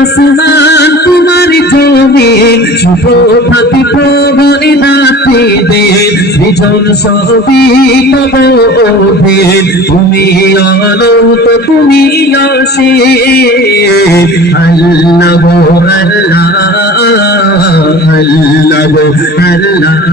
আসমান তোমার জমিন ছোট হাতি প্রবণ রাতে দেন সৃজন সবই তব অধীন তুমি অনন্ত তুমি অসীম আল্লাহ আল্লাহ আল্লাহ আল্লাহ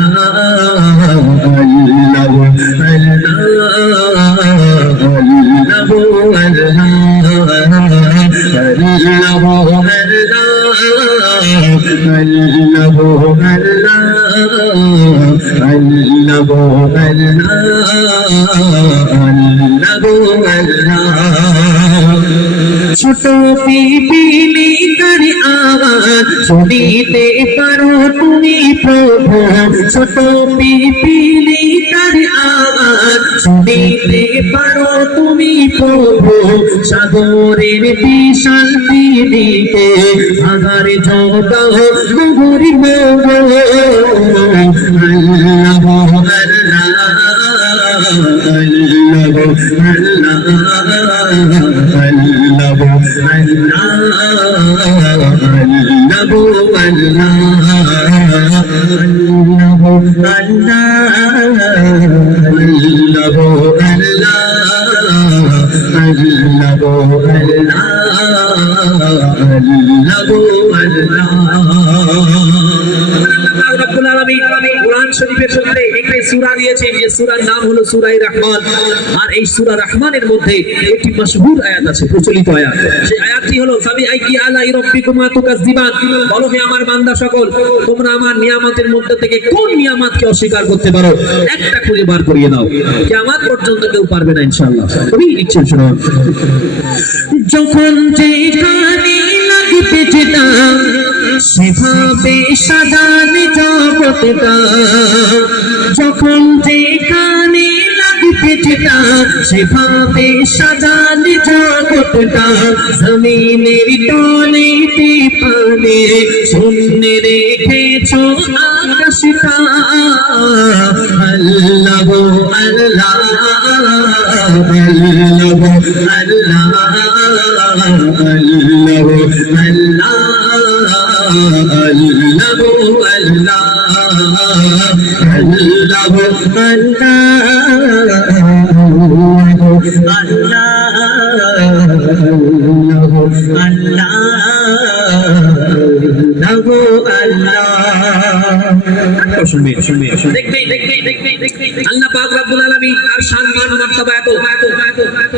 ছোট পিপিলি তার আওয়াজ শুনিতে পারো তুমি প্রভু ছোট পিপিলি তার আওয়াজ শুনিতে পারো তুমি প্রভু সাগরের বিশাল দিকে আধারে জগাও গভীর আল্লাহ কুরআন শরীফের মধ্যে একটি সূরা দিয়েছেন যে সূরার নাম হলো সূরা রহমান আর এই সূরা রহমানের মধ্যে একটি মাশহুর আয়াত আছে প্রচলিত আয়াত সেই আয়াতটি হলো ফাবি আইকি আলাই রাব্বিকুমা তুকাজ্জিবান বলো হে আমার বান্দা সকল তোমরা আমার নিয়ামতের মধ্যে থেকে কোন নিয়ামতকে অস্বীকার করতে পারো একটা খুঁজে বার করিয়ে দাও কিয়ামত পর্যন্ত কেউ পারবে না ইনশাআল্লাহ তুমি ইচ্ছে শুনুন যখন যেখানে লাগবে যেটা সেভাবে সাজানে জগৎটা যখন যেখানে লাগবে যেটা সেভাবে সাজানে জগৎটা জমিনের তলেতে পানে শূন্যে রেখেছ আকাশটা আল্লাহ আল্লাহ আল্লাহ আল্লাহ পাক রব্বুল আলামিন তার সম্মান মর্যাদা এত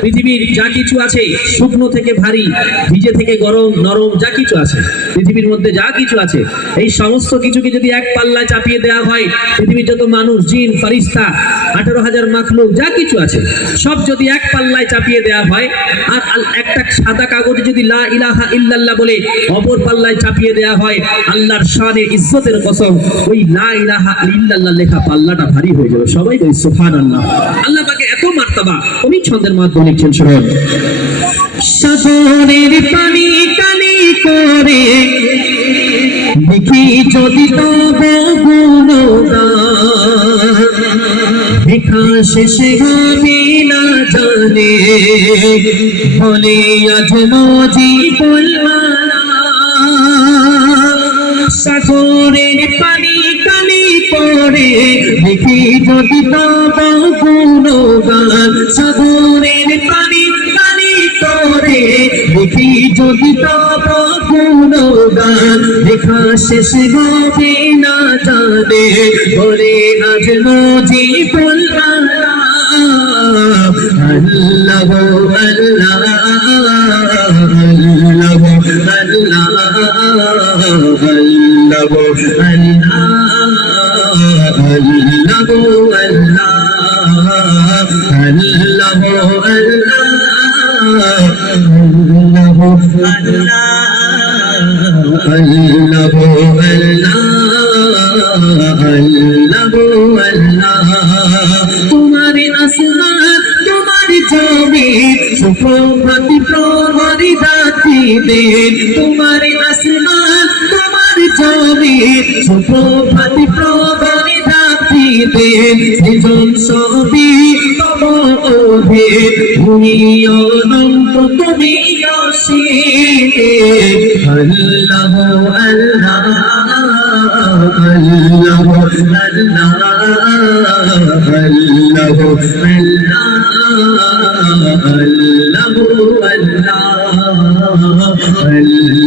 পৃথিবীর যা কিছু আছে শুকনো থেকে ভারী ভিজে থেকে গরম নরম যা কিছু আছে পৃথিবীর মধ্যে যা কিছু আছে এই সমস্ত কিছুকে যদি এক পাল্লায় চাপিয়ে দেওয়া হয় পৃথিবীর যত মানুষ জিন ফেরেশতা 18,000 মাখলুক যা কিছু আছে সব যদি এক পাল্লায় চাপিয়ে দেওয়া হয় আর একটা সাদা কাগজে যদি লা ইলাহা ইল্লাল্লাহ বলে অপর পাল্লায় চাপিয়ে দেওয়া হয় আল্লাহর শানে ইজ্জতের কসম ওই লা ইলাহা ইল্লাল্লাহ লেখা পাল্লাটা ভারী হয়ে যাবে সবাই বলি সুবহানাল্লাহ আল্লাহ পাকে এত মার্তবা উনি ছন্দের মাধ্যমে লিখছেন শুনুন সাগরের পানি কালি করে দেখি যদি তব গুণগান দেখা শেষে হবে না জানে বলে আজ মজি বলমালা সাগরের পানি কালি করে দেখি যদি তব গুণগান সাগরের পানি কালি করে দেখি যদি তব গুণগান দেখা শেষ হবে না জানে বলে আজ মজি বলমালা আল্লাহ আল্লাহ আল্লাহ তোমারে আসমান তোমার জমিন সুপ্রভাতি প্রহরী রাতি দিন তোমারে আসমান তোমার জমিন সুপ্রভাতি প্রহরী রাতি দিন সৃজন সবই তব অধীন তুমি অনন্ত তুমি অসীম আল্লাহ আল্লাহ আল্লাহ আল্লাহ আল্লাহ